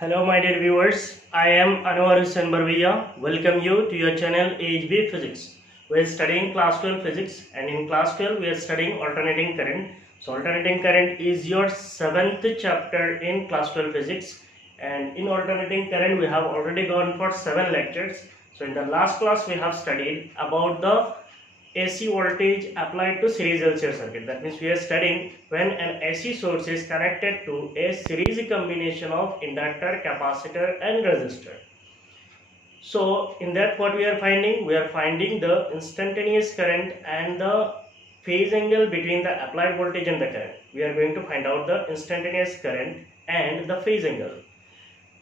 Hello, my dear viewers. I am Anwar Hussain Barbiya. Welcome you to your channel AHB Physics. We are studying class 12 physics, and in class 12 we are studying alternating current. So, alternating current is your seventh chapter in class 12 physics. And in alternating current, we have already gone for 7 lectures. So, in the last class, we have studied about the AC voltage applied to series LCR circuit. That means we are studying when an AC source is connected to a series combination of inductor, capacitor and resistor. So in that what we are finding? We are finding the instantaneous current and the phase angle between the applied voltage and the current. We are going to find out the instantaneous current and the phase angle.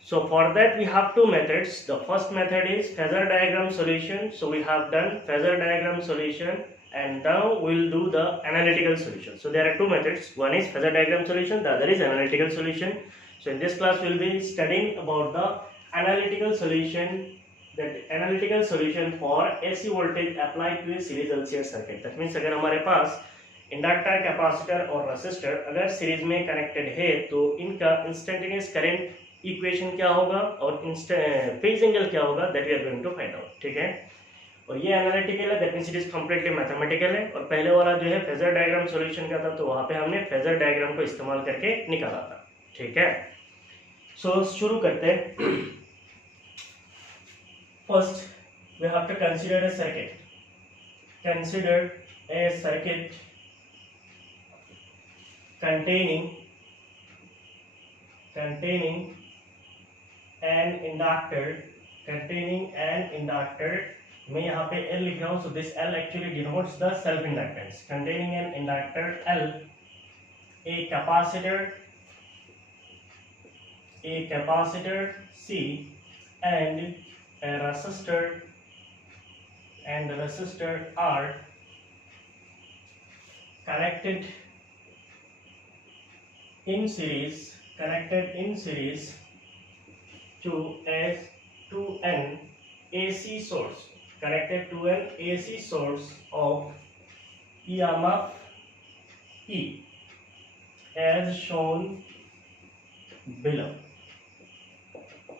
So for that we have two methods. The first method is phasor diagram solution. So we have done phasor diagram solution and now we will do the analytical solution. So there are two methods. One is phasor diagram solution, the other is analytical solution. So in this class we will be studying about the analytical solution, for AC voltage applied to a series LCR circuit. That means अगर हमारे पास inductor, capacitor और resistor अगर series में connected है तो इनका instantaneous current equation क्या होगा और फेज एंगल क्या होगा, that we are going to find out. ठीक है, और ये एनालिटिकल है, that means it is completely mathematical है. और पहले वाला जो है फेजर डायग्राम सॉल्यूशन का था, तो वहां पे हमने फेजर डायग्राम को इस्तेमाल करके निकाला था. ठीक है, सो शुरू करते हैं. First we have to consider a circuit. Consider a circuit containing an inductor. मैं यहाँ पे L लिख रहा हूँ. So this L actually denotes the self inductance. Containing an inductor L, a capacitor C, and a resistor R connected in series to an AC source, of EMF E as shown below.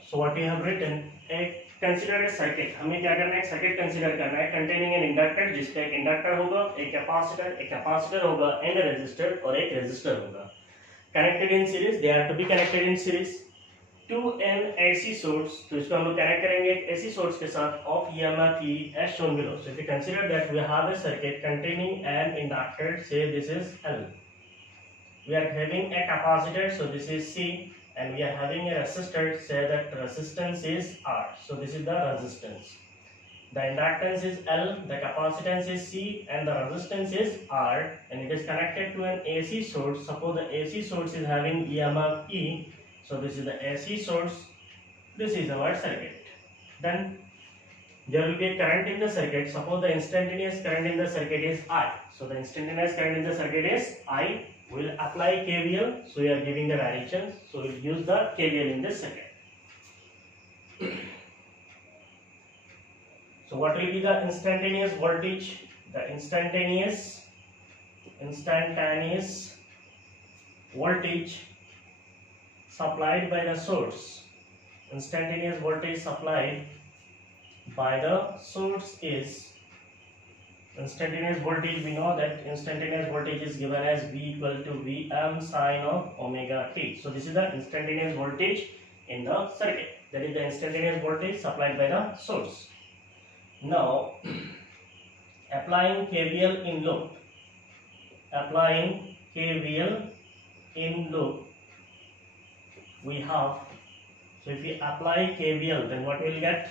So what we have written, consider a circuit. हमें क्या करना है, एक circuit consider करना है containing an inductor, जिसका एक inductor होगा, एक कैपेसिटर होगा एंड रेजिस्टर, और एक रेजिस्टर होगा. Connected in series, they are to be connected in series to an AC source. तो इसको हम लोग कनेक्ट करेंगे एक AC सोर्स के साथ of EMF E as shown below. So if you consider that we have a circuit containing an inductor, say this is L. We are having a capacitor, so this is C, and we are having a resistor, say that resistance is R. So this is the resistance. The inductance is L, the capacitance is C, and the resistance is R, and it is connected to an AC source. Suppose the AC source is having EMF E, so this is the AC source, this is our circuit. Then there will be a current in the circuit. Suppose the instantaneous current in the circuit is I. So the instantaneous current in the circuit is I. We will apply KVL. So we are giving the directions. So we will use the KVL in this circuit. So what will be the instantaneous voltage? The instantaneous voltage supplied by the source. Instantaneous voltage supplied by the source is, instantaneous voltage, we know that instantaneous voltage is given as V equal to Vm sine of omega t. So this is the instantaneous voltage in the circuit. That is the instantaneous voltage supplied by the source. Now applying KVL in loop. We have, so if we apply KVL, then what we will get?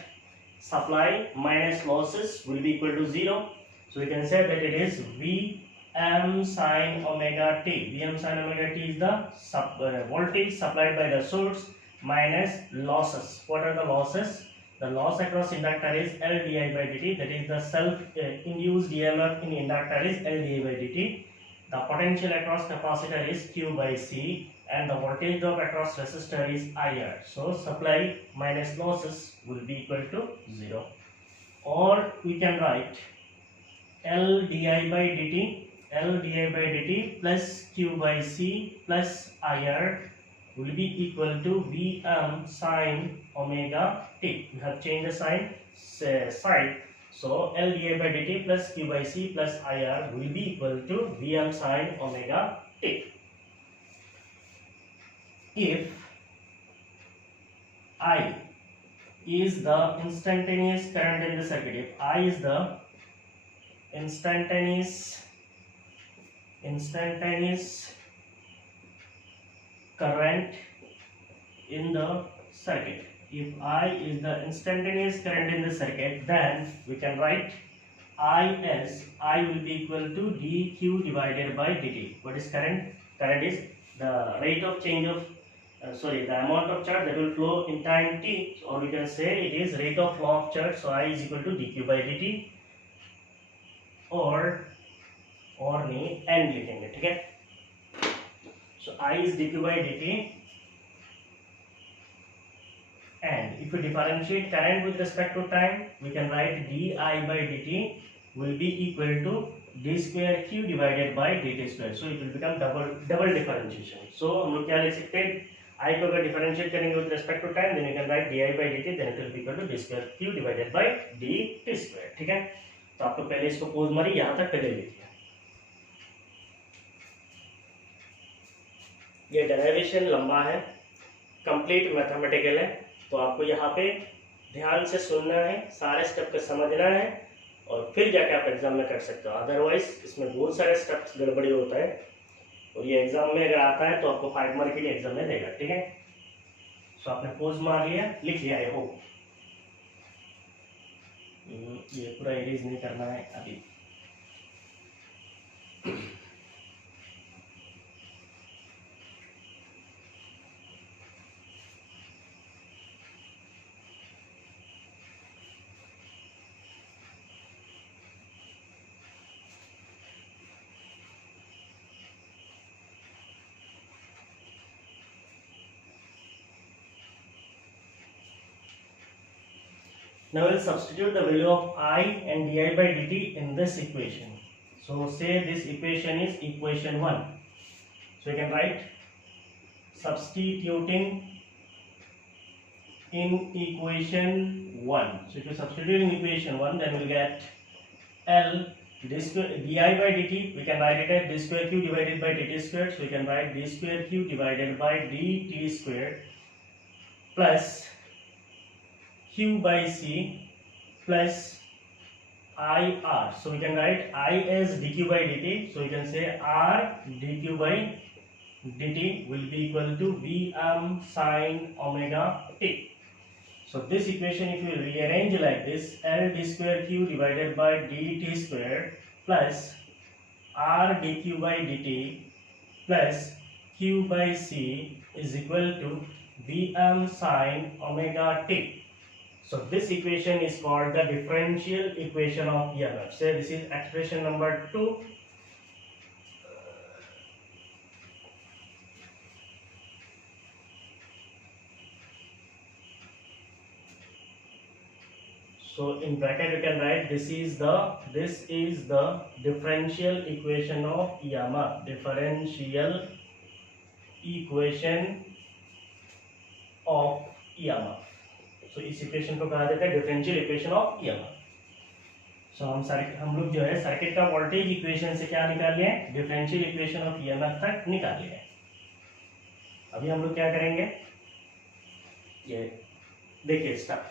Supply minus losses will be equal to 0. So we can say that it is Vm sine omega t. Vm sine omega t is the voltage supplied by the source minus losses. What are the losses? The loss across inductor is L di by dt. That is the self-induced EMF in inductor is L di by dt. The potential across capacitor is Q by C, and the voltage drop across resistor is IR. So supply minus losses will be equal to 0. Or we can write L di by dt plus Q by C plus IR will be equal to Vm sine omega t. We have changed the side. So L di by dt plus Q by C plus IR will be equal to Vm sine omega t. If I is the instantaneous current in the circuit, if I is the instantaneous current in the circuit, if I is the instantaneous current in the circuit, then we can write I as I will be equal to dq divided by dt. What is current? Current is the rate of change of the amount of charge that will flow in time t, or we can say it is rate of flow of charge. So I is equal to dq by dt, और नहीं n लिखेंगे, ठीक है. So I is dq by dt, and if we differentiate current with respect to time, we can write di by dt will be equal to d square q divided by dt square. So it will become double differentiation. So हम लोग क्या लिख सकते हैं, I को अगर differentiate करेंगे with respect to time, then you can write di by dt, then it will be equal to d square q divided by dt square. ठीक है, तो आपको पहले इसको पोज मारी, यहाँ तक पहले लिखिए. ये डेरिवेशन लंबा है, कंप्लीट मैथमेटिकल है, तो आपको यहाँ पे ध्यान से सुनना है, सारे स्टेप को समझना है, और फिर जाके आप एग्जाम में कर सकते हो. अदरवाइज इसमें बहुत सारे स्टेप्स गड़बड़ी होता है, और ये एग्जाम में अगर आता है तो आपको 5 मार्क के लिए एग्जाम में देगा. ठीक है, सो आपने पोज मार लिया, लिख लिया है. हो ये पूरा इरेज नहीं करना है अभी. Now we'll substitute the value of I and di by dt in this equation. So say this equation is equation 1. So you can write substituting in equation 1. So if you substitute in equation 1, then we'll get L di by dt. We can write it as d square q divided by dt squared. So we can write d square q divided by dt squared plus q by c plus IR. So we can write I as dq by dt. So you can say R dq by dt will be equal to Vm sine omega t. So this equation, if you rearrange like this, L d square q divided by dt square plus R dq by dt plus q by c is equal to Vm sine omega t. So this equation is called the differential equation of EMF. Say this is expression number 2. So in bracket you can write this is the differential equation of EMF. Differential equation of EMF. So इस equation को कहा जाता है differential equation of EMF. सो हम लोग जो है circuit का वोल्टेज इक्वेशन से क्या निकाल लिए, डिफरेंशियल इक्वेशन ऑफ ईएमएफ तक निकाल लिए. अभी हम लोग क्या करेंगे, ये देखिए step.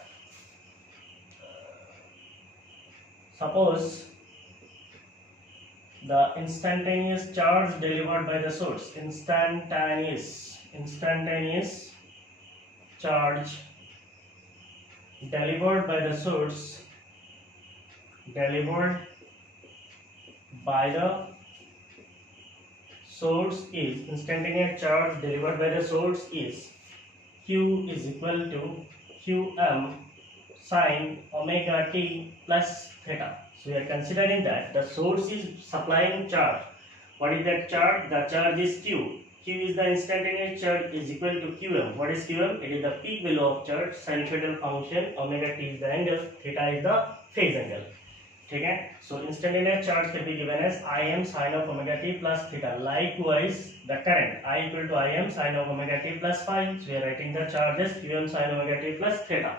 Suppose the instantaneous charge delivered by the source, instantaneous charge delivered by the source is instantaneous charge delivered by the source is q is equal to qm sine omega t plus theta. So we are considering that the source is supplying charge. What is that charge? The charge is q. Q is the instantaneous charge is equal to Qm. What is Qm? It is the peak value of charge, sinusoidal function, omega t is the angle, theta is the phase angle. ठीक है. So instantaneous charge can be given as Im sin of omega t plus theta. Likewise, the current I equal to Im sin of omega t plus phi. So we are writing the charge as Qm sin omega t plus theta.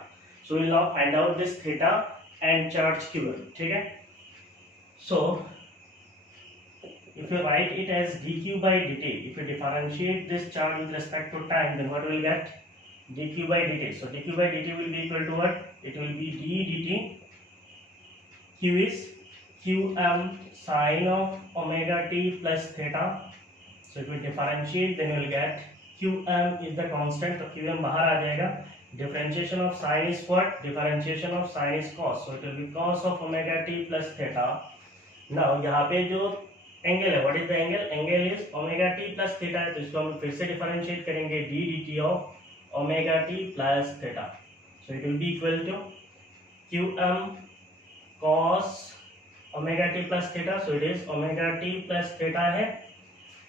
So we will now find out this theta and charge Qm. ठीक है. So if you write it as dq by dt, if you differentiate this charge with respect to time, then what we will get? Dq by dt. So dq by dt will be equal to what? It will be d dt. Q is Qm sin of omega t plus theta. So if we differentiate, then we will get Qm is the constant. तो Qm बाहर आ जाएगा. Differentiation of sin is what? Differentiation of sin is cos. So it will be cos of omega t plus theta. Now यहाँ पे जो angle है, what is the angle? Angle is omega t plus theta है, तो इसको हम फिर से differentiate करेंगे d dt of omega t plus theta. So it will be equal to Qm cos omega t plus theta. So it is omega t plus theta है,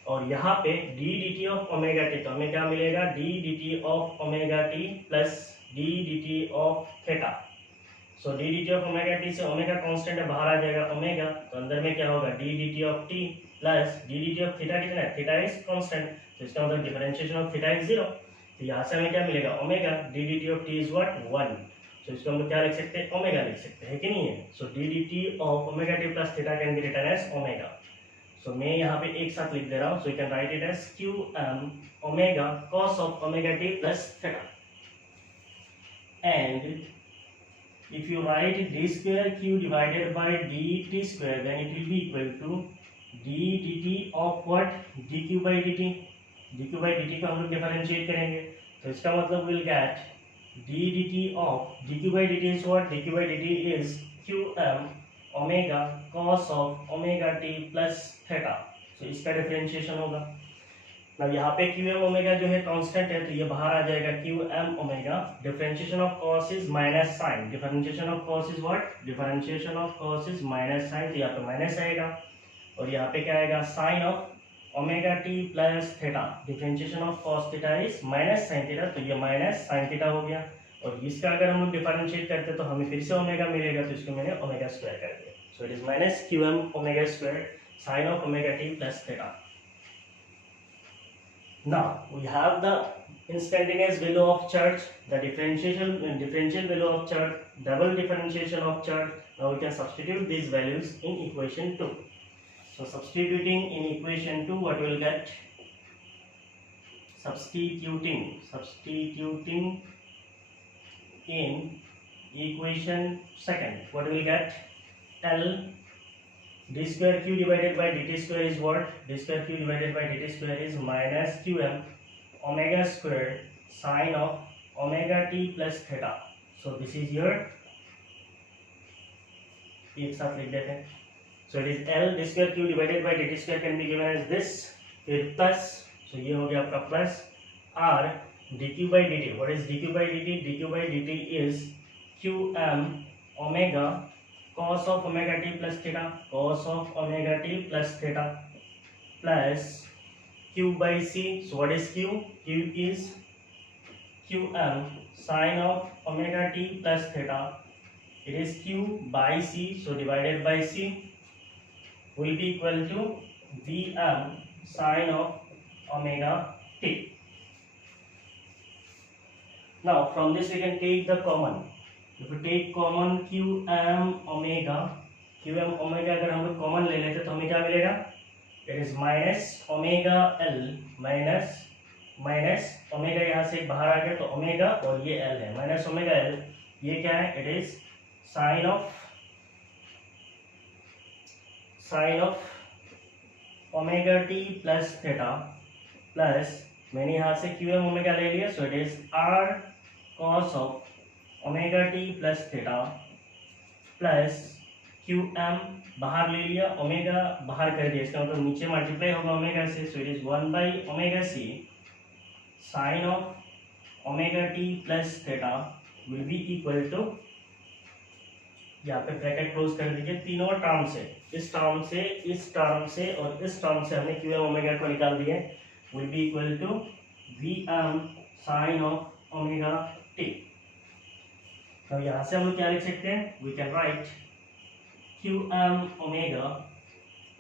और यहाँ पे d dt of omega t, तो हमें क्या मिलेगा? d dt of omega t plus d dt of theta. So d dt of omega t से omega constant है, बाहर आ जाएगा omega, तो अंदर में क्या होगा? d dt of t plus d dt of theta कितना है? theta is constant, तो इसका मतलब डिफरेंशिएशन ऑफ थीटा इज 0. तो यहाँ से हमें क्या मिलेगा? Omega. d dt of t is what? 1. तो इसको हम लोग क्या लिख सकते हैं? ओमेगा लिख सकते हैं कि नहीं है? So d d t of omega t plus theta can be written as omega. So मैं यहाँ पे एक साथ लिख दे रहा हूँ. So you can write it as q M omega cos of omega t plus theta. And if you write d square q divided by d t square, then it will be equal to d d t of what? D q by D T. D q by D T को हम लोग differentiate करेंगे, तो इसका मतलब will get d dt of dq by dt is what? dq by dt is qm omega cos of omega t plus theta. so इसका differentiation होगा. अब यहाँ पे qm ओमेगा जो है कांस्टेंट है, तो ये बाहर आ जाएगा qm omega. Differentiation of cos is minus sine. Differentiation of cos is what? Differentiation of cos is minus sine, तो यहाँ पे माइनस आएगा, और यहाँ पे क्या आएगा? Sine of omega t plus theta. Differentiation of cos theta is minus sine theta, तो ये माइनस साइन थीटा हो गया. और इसका अगर हम लोग डिफरेंशिएट करते तो हमें फिर से ओमेगा मिलेगा, तो इसको मैंने ओमेगा स्क्वायर कर दिया. So it is minus QM omega square sine of omega t plus theta. Now we have the instantaneous value of charge, the differential value of charge, double differentiation of charge. Now we can substitute these values in equation 2. So substituting in equation 2, what we will get? Substituting in equation second, what we will get? L d square q divided by dt square is what? d square q divided by dt square is minus qm omega square sin of omega t plus theta. So this is your, एक साथ लिख देते हैं. So it is L d square q divided by dt square can be given as this, फिर plus, so ये हो गया आपका plus r dq by dt. What is dq by dt? dq by dt is qm omega cos of omega t plus theta, cos of omega t plus theta, plus q by c. So what is q? Q is qm sin of omega t plus theta. It is q by c, so divided by c will be equal to Vm sin of omega t. Now from this we can take the common. If we take common Qm omega अगर हम लोग common ले लेते तो हमें क्या मिलेगा? It is minus omega L minus omega, यहाँ से बाहर आ गया तो ओमेगा, और ये L है माइनस ओमेगा L. ये क्या है? It is sine of omega t plus theta, plus मैंने यहाँ से क्यूएम ओमेगा ले लिया, so it is R cos of omega t plus theta, plus QM बाहर ले लिया, ओमेगा बाहर कर दिया, इसका मतलब नीचे मल्टीप्लाई होगा ओमेगा से, so it is 1 by omega C sine of omega t plus theta will be equal to, यहाँ पे ब्रैकेट क्लोज कर दीजिए, तीनों टर्म से, इस टर्म से, इस टर्म से और इस टर्म से हमने क्यू एम ओमेगा को निकाल दिए, will be equal to V M sine of omega t. तो यहाँ से हम लोग क्या लिख सकते हैं? We can write Q M omega,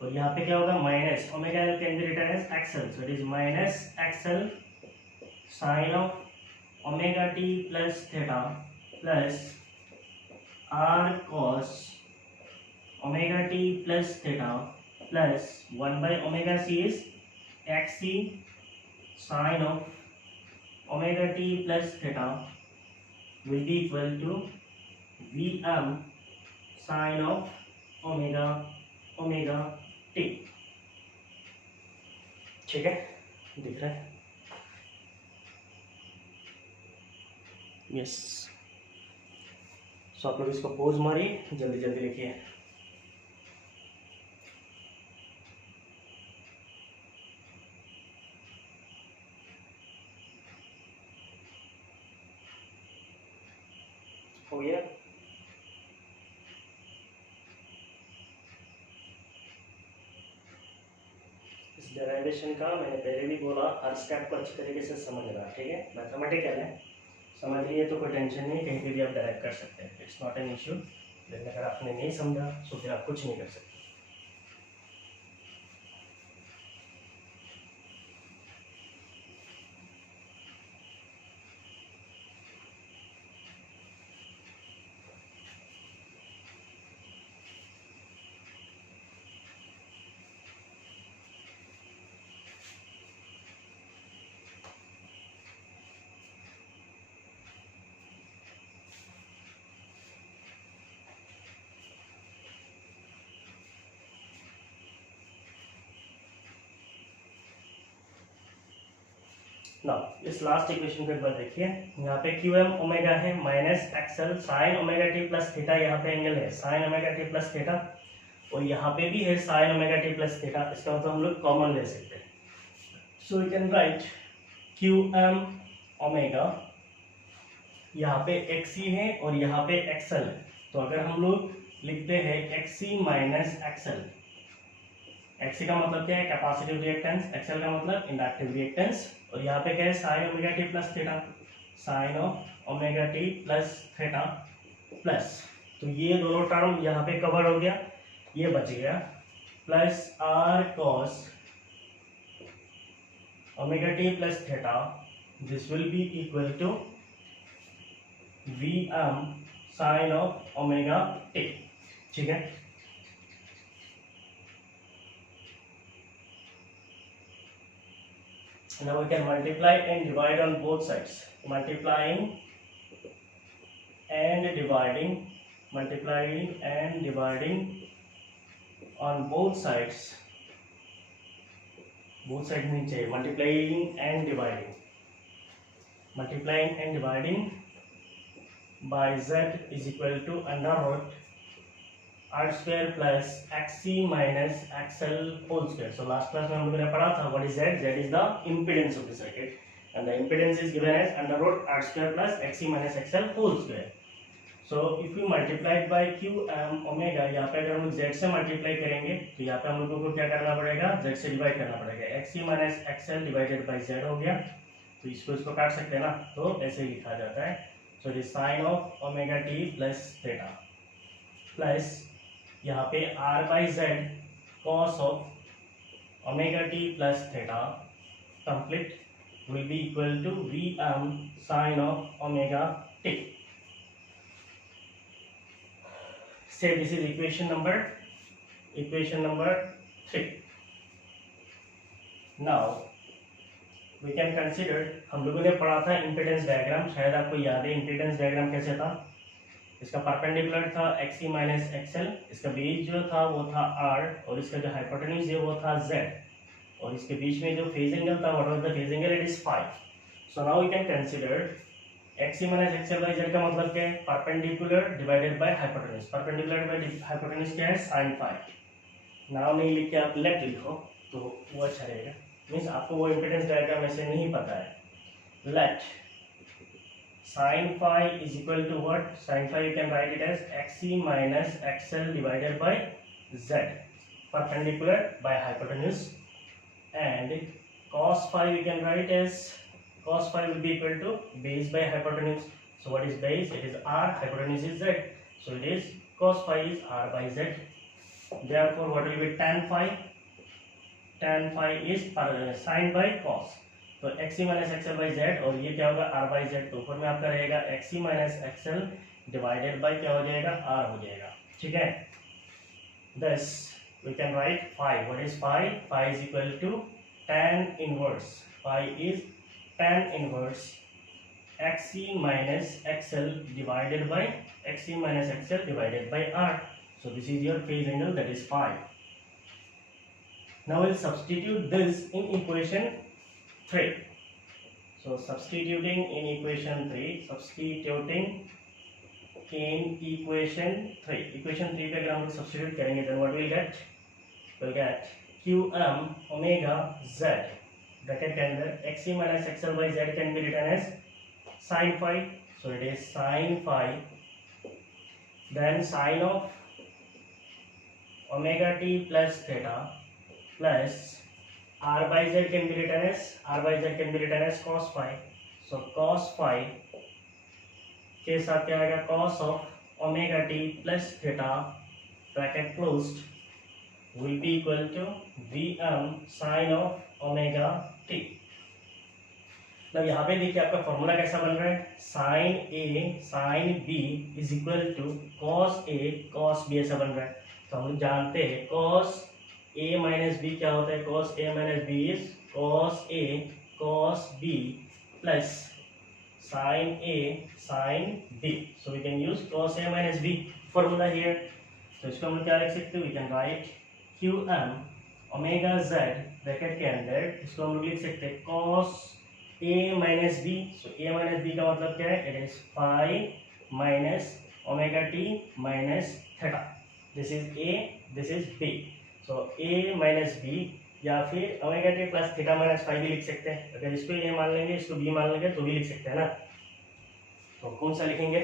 और यहाँ पे क्या होगा minus omega L can be written as XL, so it is minus XL sine of omega t plus theta plus R cos omega t plus theta plus 1 by omega c is xc sin of omega t plus theta will be equal to Vm sin of omega t। ठीक है, दिख रहा है? Yes. सो आप लोग इसको pose मारिए, जल्दी जल्दी लिखिए। हो गया? इस डेरिवेशन का मैंने पहले भी बोला, हर स्टेप को अच्छी तरीके से समझना, ठीक है? मैथमेटिकल है, समझ लिए तो कोई टेंशन नहीं, कहीं पे भी आप डायरेक्ट कर सकते हैं, इट्स नॉट एन इश्यू। लेकिन अगर आपने नहीं समझा तो फिर आप कुछ नहीं कर सकते। ना इस लास्ट इक्वेशन को एक बार देखिए, यहाँ पे क्यू एम ओमेगा है minus XL sine omega t plus theta, यहाँ पे एंगल है sine omega t plus theta, और यहाँ पे भी है sine omega t plus theta. इसका मतलब हम लोग कॉमन ले सकते हैं, so we can write Q M omega, यहाँ पे एक्सी है और यहाँ पे एक्सएल है, तो अगर हम लोग लिखते हैं एक्सी माइनस एक्सएल, एक्सी का मतलब क्या है कैपेसिटिव रिएक्टेंस, एक्सएल का मतलब इंडक्टिव रिएक्टेंस, और यहाँ पे क्या है sine omega t plus theta, sine of omega t plus theta plus, तो ये दोनों टर्म यहाँ पे कवर हो गया, ये बच गया, plus R cos omega t plus theta, this will be equal to V M sine of omega t. ठीक है, now we can multiply and divide on both sides, multiplying and dividing on both sides, both sides नहीं चाहिए, multiplying and dividing by z is equal to under root r square plus xc minus xl whole square. So last class में हम लोगों ने पढ़ा था what is z? Z is the impedance of the circuit and the impedance is given as under root r square plus xc minus xl whole square. So if we multiply it by q m omega, यहाँ पे अगर हम लोग z से multiply करेंगे तो यहाँ पे हम लोगों को क्या करना पड़ेगा, z से डिवाइड करना पड़ेगा, xc minus xl divided by z हो गया, तो इसको काट सकते हैं ना, तो ऐसे लिखा जाता है, so it is sin of omega t plus theta plus यहाँ पे r by z cos of omega t plus theta complete will be equal to Vm sin of omega t. Say this is equation number 3. Now we can consider, हम लोगों ने पढ़ा था impedance diagram, शायद आपको याद है इम्पीडेंस डायग्राम कैसे था, इसका परपेंडिकुलर था xc माइनस एक्सएल, इसका बेस जो था वो था r, और इसका जो हाइपोटेन्यूज है वो था z, और इसके बीच में जो फेज एंगल था what was the phase angle, it is phi. So now we can consider xc minus XL by z का मतलब क्या है, perpendicular divided by hypotenuse, perpendicular by hypotenuse क्या है sin फाई। नाउ नहीं लिख के आप लेट लिखो तो वो अच्छा रहेगा, मींस आपको वो इम्पीडेंस डायग्राम ऐसे नहीं पता है, late sin phi is equal to what? Sin phi you can write it as xc minus xl divided by z, perpendicular by hypotenuse, and cos phi we can write as, cos phi will be equal to base by hypotenuse. So what is base? It is r, hypotenuse is z, so it is cos phi is r by z. therefore what will be tan phi? tan phi is sin by cos, तो xc minus XL by Z, और ये क्या होगा r by Z, तो ऊपर में आपका रहेगा xc minus XL divided by क्या हो जाएगा r हो जाएगा, ठीक है। thus we can write phi, what is phi? Phi is equal to tan inverse, phi is tan inverse xc minus xl divided by xc minus xl divided by r, so this is your phase angle, that is phi. Now we'll substitute this in equation 3. So substituting in equation 3, equation 3 पे अगर हम लोग substitute करेंगे then what we'll get? We'll get qm omega z bracket के अंदर xc minus xl by z can be written as sin phi, so it is sin phi, then sin of omega t plus theta plus r by z can be written as cos phi, so cos phi के साथ क्या आएगा cos of omega t plus theta bracket closed will be equal to Vm sin of omega t. अब यहाँ पे देखिए आपका formula कैसा बन रहा है, sin a sin b is equal to cos a cos b ऐसा बन रहा है। तो हम जानते हैं cos a माइनस b क्या होता है, cos a minus b is cos a cos b plus sin a sin b, so we can use cos a minus b formula here. तो इसको हम क्या लिख सकते हैं, we can write qm omega z bracket के अंदर इसको हम लिख सकते हैं cos a minus b, so a minus b का मतलब क्या है, it is phi minus omega t minus theta, this is a this is b, so a minus b या फिर omega t plus theta minus five भी लिख सकते हैं। अगर इसको ए मान लेंगे इसको बी मान लेंगे तो भी लिख सकते हैं ना, तो कौन सा लिखेंगे,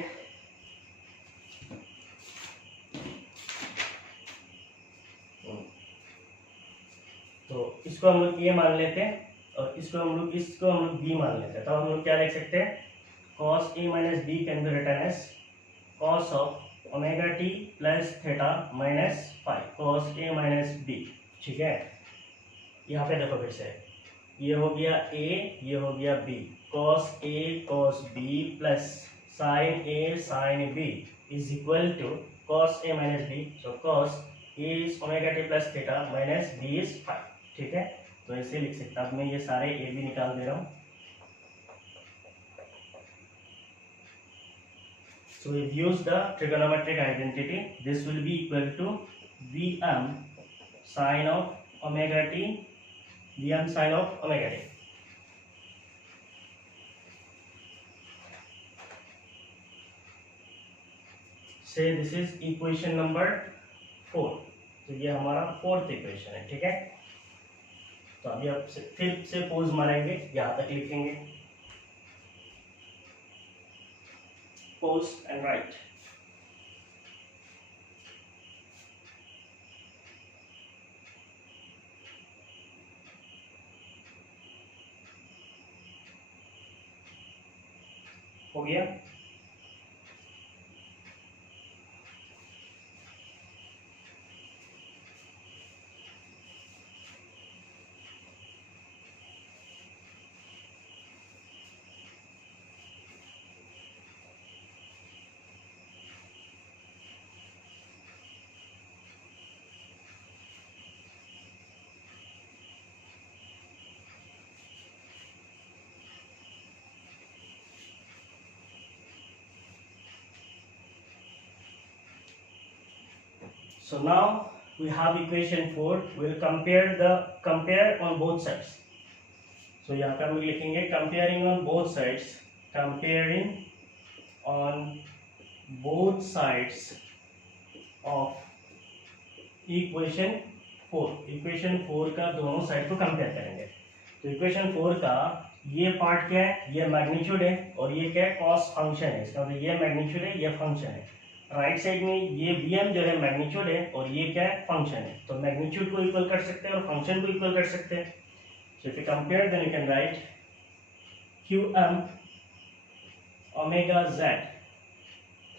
तो इसको हम लोग ए मान लेते हैं और इसको हम लोग बी मान लेते हैं, तो हम लोग क्या लिख सकते हैं, cos a minus b can be written as cos of omega t plus theta minus five cos a minus b, ठीक है। यहाँ पे देखो फिर से, ये हो गया a ये हो गया b, cos a cos b plus sin a sin b is equal to cos a minus b, so cos a is omega t plus theta minus b is phi, ठीक है। तो ऐसे लिख सकता हूँ, मैं ये सारे a भी निकाल दे रहा हूँ। So we've used the trigonometric identity, this will be equal to Vm sin of omega t, Vm sin of omega t. Say this is equation number 4, तो ये हमारा फोर्थ इक्वेशन है, ठीक है। तो अभी आप फिर से पोज मारेंगे, यहाँ तक लिखेंगे पोज एंड राइट, हो गया। So now we have equation 4, we will compare on both sides. So यहाँ पे हम लिखेंगे comparing on both sides, comparing on both sides of equation 4, equation 4 का दोनों साइड को कंपेयर करेंगे। तो equation 4 का ये पार्ट क्या है, ये मैग्नीट्यूड है और ये क्या है, कॉस फंक्शन है, इसका मतलब ये मैग्नीट्यूड है ये फंक्शन है। राइट साइड में ये Vm जो है मैग्नीट्यूड है और ये क्या है, फंक्शन है, तो मैग्नीट्यूड को इक्वल कर सकते हैं और फंक्शन को इक्वल कर सकते हैं। So if you compare then you can write qm omega z,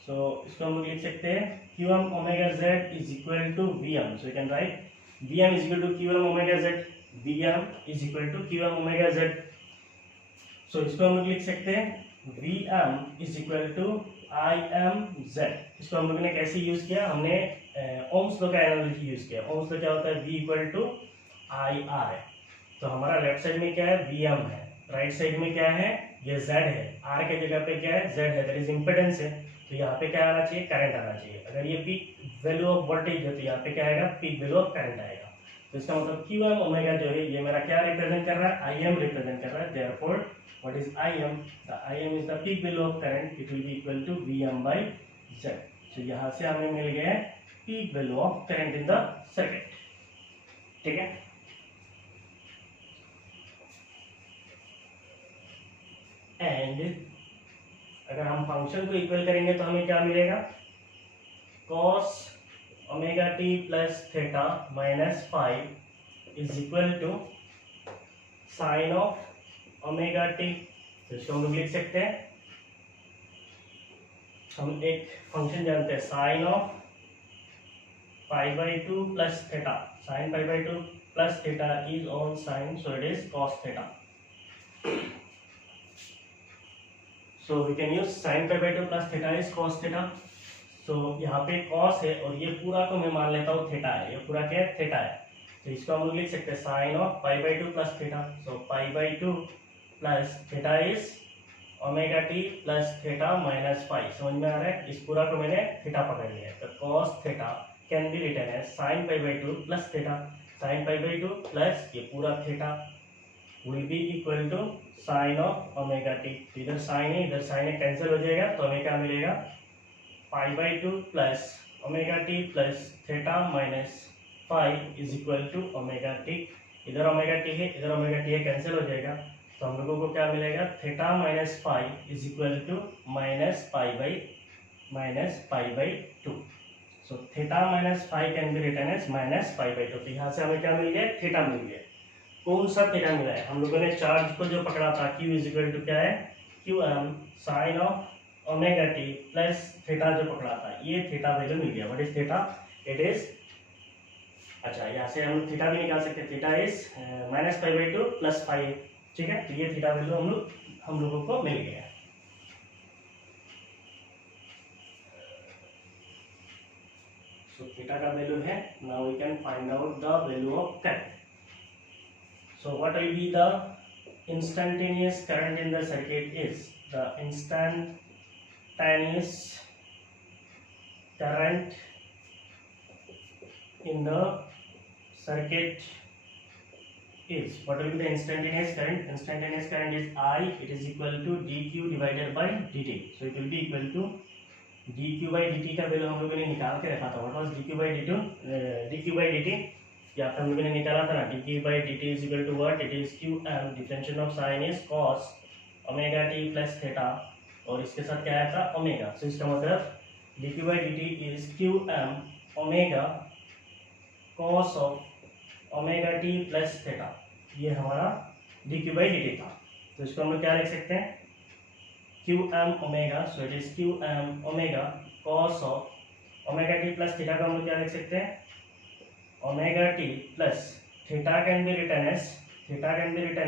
so इसको हम लोग लिख सकते हैं QM omega Z is equal to VM. So you can write VM is equal to QM omega Z. VM is equal to QM omega Z. So इसको हम लोग लिख सकते हैं VM is equal to IMZ. इसको हम लोगों ने कैसे यूज किया, हमने ओम्स लॉ का एनालॉजी यूज किया. ओम्स लॉ क्या होता है, V इक्वल टू IR. तो हमारा लेफ्ट साइड में क्या है, VM है, राइट साइड में क्या है, ये Z है, R के जगह पे क्या है, Z है, दैट इज इंपेडेंस है. तो यहाँ पे क्या आना चाहिए, करंट आना चाहिए. अगर ये पीक वैल्यू ऑफ वोल्टेज है तो यहाँ पे क्या आएगा, पीक वैल्यू ऑफ करंट आएगा. तो इसका मतलब QM ओमेगा जो है ये मेरा क्या रिप्रेजेंट कर रहा है, IM रिप्रेजेंट कर रहा है. Therefore what is IM, the IM is the peak value of current, it will be equal to VM by Z. तो यहाँ से हमें मिल गया peak value of current in the circuit. ठीक है. एंड अगर हम फंक्शन को इक्वल करेंगे तो हमें क्या मिलेगा, cos omega t plus theta minus five is equal to sine of omega t. तो इसको हम लोग लिख सकते हैं, हम एक फंक्शन जानते हैं sine of pi by two plus theta. Sine pi by two plus theta is on sine, so it is cos theta. So we can use sin pi by 2 plus theta is cos theta. So यहाँ पे cos है और ये पूरा को मैं मान लेता हूँ थीटा है, ये पूरा क्या है, थीटा है. तो इसको हम लोग लिख सकते हैं sin of pi by 2 plus theta. So pi by 2 plus theta is omega t plus theta minus phi. समझ में आ रहा है, इस पूरा को मैंने थीटा पकड़ लिया है. तो cos theta can be written as sin pi by 2 plus theta. sin pi by 2 plus ये पूरा theta will be equal to sin of omega t. इधर sin है, इधर sin है, कैंसिल हो जाएगा. तो हमें क्या मिलेगा, pi by two plus omega t plus theta minus five is equal to omega t. इधर ओमेगा टी है, इधर ओमेगा टी है, कैंसिल हो जाएगा. तो हम लोगों को क्या मिलेगा, theta minus five is equal to minus pi by two. So theta minus five can be written as minus pi by two. तो यहाँ से हमें क्या मिल गया, थीटा मिल गया. कौन सा थीटा मिला है, हम लोगों ने चार्ज को जो पकड़ा था, Q इज इक्वल टू क्या है, QM sine of omega t plus theta जो पकड़ा था, ये थीटा वैल्यू मिल गया. What is theta, it is, अच्छा यहाँ से हम थीटा भी निकाल सकते हैं. Theta is minus pi by two plus five. ठीक है, तो ये थीटा वैल्यू हम लोगों को मिल गया. सो थीटा का वैल्यू है. Now we can find out the value of current. So what will be the instantaneous current in the circuit is, the instantaneous current in the circuit is, what will be the instantaneous current? Instantaneous current is I, it is equal to dq divided by dt. So it will be equal to dq by dt का value हम लोगों ने निकाल के रखा था. What was dq by dt? यहाँ पे हम लोगों ने निकाला था ना, dq by dt is equal to what, it is qm, differential of sine is cos omega t plus theta, और इसके साथ क्या आया था, ओमेगा. सो इसका मतलब dq by dt is qm omega cos of omega t plus theta. ये हमारा dq by dt था. तो इसको हम लोग क्या लिख सकते हैं, qm omega, so it is qm omega cos of omega t plus theta का हम लोग क्या लिख सकते हैं, omega t plus theta can be written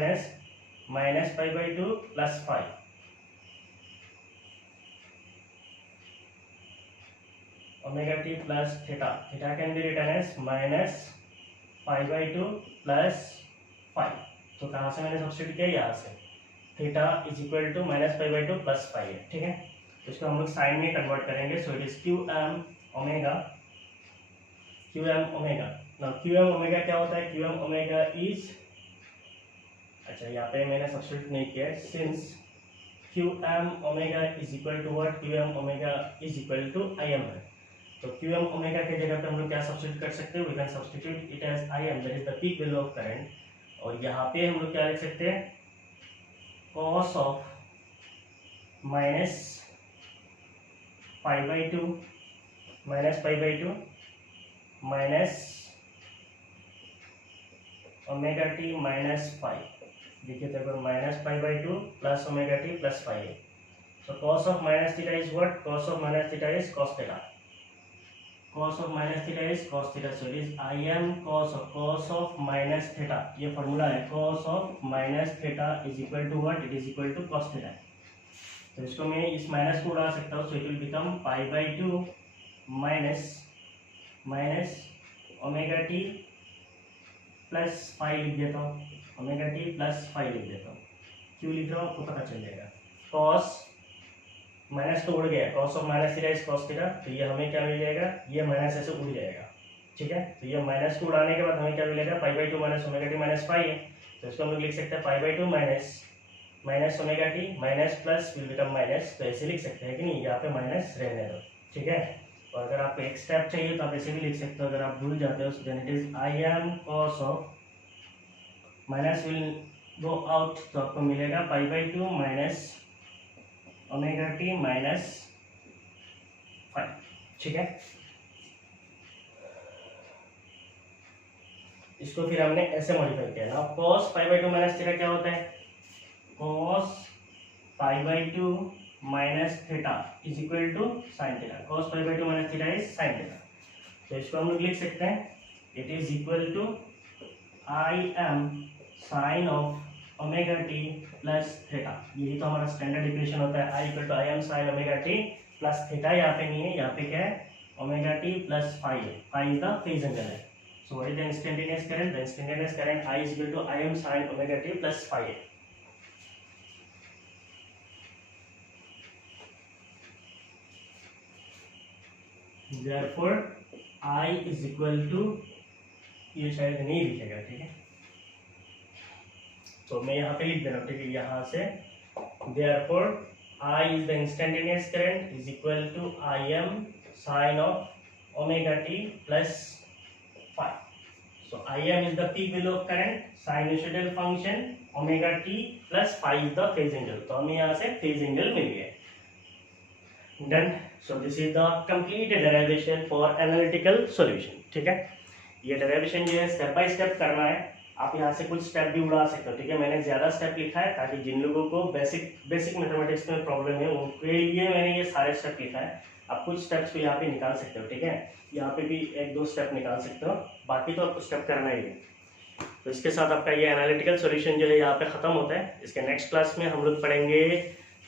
as minus pi by two plus five. Omega t plus theta can be written as minus pi by two plus five. तो कहाँ से मैंने सब्स्टिट्यूट किया, यहाँ से. Theta is equal to minus pi by two plus five है. ठीक है, तो इसको हम लोग साइन में कन्वर्ट करेंगे. सो it is QM omega. Now QM omega क्या होता है, QM ओमेगा इज, अच्छा यहाँ पे मैंने सब्स्टिट्यूट नहीं किया है, since QM omega is equal to what, QM omega is equal to IM है. तो QM ओमेगा के जगह पे हम लोग क्या सब्स्टिट्यूट कर सकते हैं, we can substitute it as IM, that is the peak value of current. और यहाँ पे हम लोग क्या लिख सकते हैं, cos of minus pi by to minus omega t minus five. देखिए तो minus pi by two plus omega t plus five है. So cos of minus theta is what? Cos of minus theta is cos theta. Cos of minus theta is cos theta. So it is Im cos of minus theta. ये formula है. Cos of minus theta is equal to what? It is equal to cos theta. तो इसको मैं इस minus को उड़ा सकता हूँ. So it will become pi by 2 minus omega t plus five लिख देता हूँ. ओमेगा टी प्लस फाइव लिख देता हूँ. क्यों लिख रहा हूँ आपको पता चल जाएगा. कॉस माइनस तो उड़ गया. Cos of minus theta is cos theta. तो ये हमें क्या मिल जाएगा? ये माइनस ऐसे उड़ जाएगा. ठीक है. तो ये माइनस को उड़ाने के बाद हमें क्या मिलेगा? Pi by 2 minus omega t minus five है. तो इसको हम लोग लिख सकते हैं पाई by 2 minus omega t minus plus will become minus. तो ऐसे लिख सकते हैं कि नहीं, यहाँ पे माइनस रहने दो. ठीक है. और अगर आपको एक स्टेप चाहिए तो आप ऐसे भी लिख सकते हो. अगर आप भूल जाते हो then it is I M cos of minus will go out. तो आपको मिलेगा pi by 2 minus omega t minus 5. ठीक है. इसको फिर हमने ऐसे मॉडिफाई किया ना. Cos pi by 2 minus theta क्या होता है? Cos pi by 2 minus theta is equal to sine theta. Cos pi by 2 minus theta is sine theta. तो इसको हम लोग लिख सकते हैं it is equal to I m sine of omega t plus theta. यही तो हमारा स्टैंडर्ड इक्वेशन होता है. I equal to I m sine omega t plus theta. यहाँ पे नहीं है, यहाँ पे क्या है? ओमेगा टी प्लस फाइव है. Five is the phase angle है. So what is the instantaneous current? The instantaneous current I is equal to I m sine omega t plus five. Therefore I is equal to, ये शायद नहीं लिखेगा. ठीक है. तो मैं यहाँ पे लिख दे रहा हूँ. ठीक है. यहाँ से therefore I is the instantaneous current is equal to Im sin of omega t plus phi. So Im is the peak value of current, sinusoidal function, omega t plus phi is the phase angle. तो हमें यहाँ से phase angle मिल गया. Done. So this is the complete derivation for analytical solution. ठीक है. ये derivation जो है स्टेप बाय स्टेप करना है. आप यहाँ से कुछ स्टेप भी उड़ा सकते हो. ठीक है. मैंने ज़्यादा स्टेप लिखा है ताकि जिन लोगों को बेसिक मैथमेटिक्स में प्रॉब्लम है उनके लिए मैंने ये सारे स्टेप लिखा है. आप कुछ स्टेप्स को यहाँ पे निकाल सकते हो. ठीक है. यहाँ पे भी एक दो स्टेप निकाल सकते हो. बाकी तो आपको स्टेप करना ही है. तो इसके साथ आपका ये एनालिटिकल सॉल्यूशन जो है यहाँ पे ख़त्म होता है. इसके नेक्स्ट क्लास में हम लोग पढ़ेंगे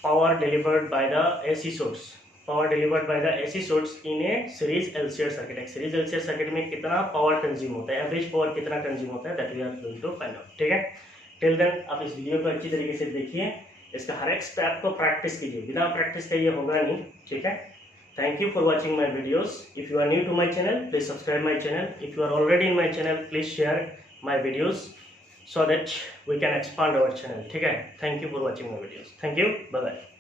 power delivered by the AC source. Power delivered by the AC source in A series LCR circuit. एक सीरीज एलसीआर सर्किट में कितना पावर कंज्यूम होता है, एवरेज पावर कितना कंज्यूम होता है, that we are going to find out. ठीक है. टिल देन आप इस वीडियो को अच्छी तरीके से देखिए. इसका हर एक स्टेप को प्रैक्टिस कीजिए. बिना प्रैक्टिस के ये होगा नहीं. ठीक है. Thank you for watching my videos. If you are new to my channel please subscribe my channel. If you are already in my channel please share my videos so that we can expand our channel. ठीक है. Thank you for watching my videos. Thank you. Bye bye.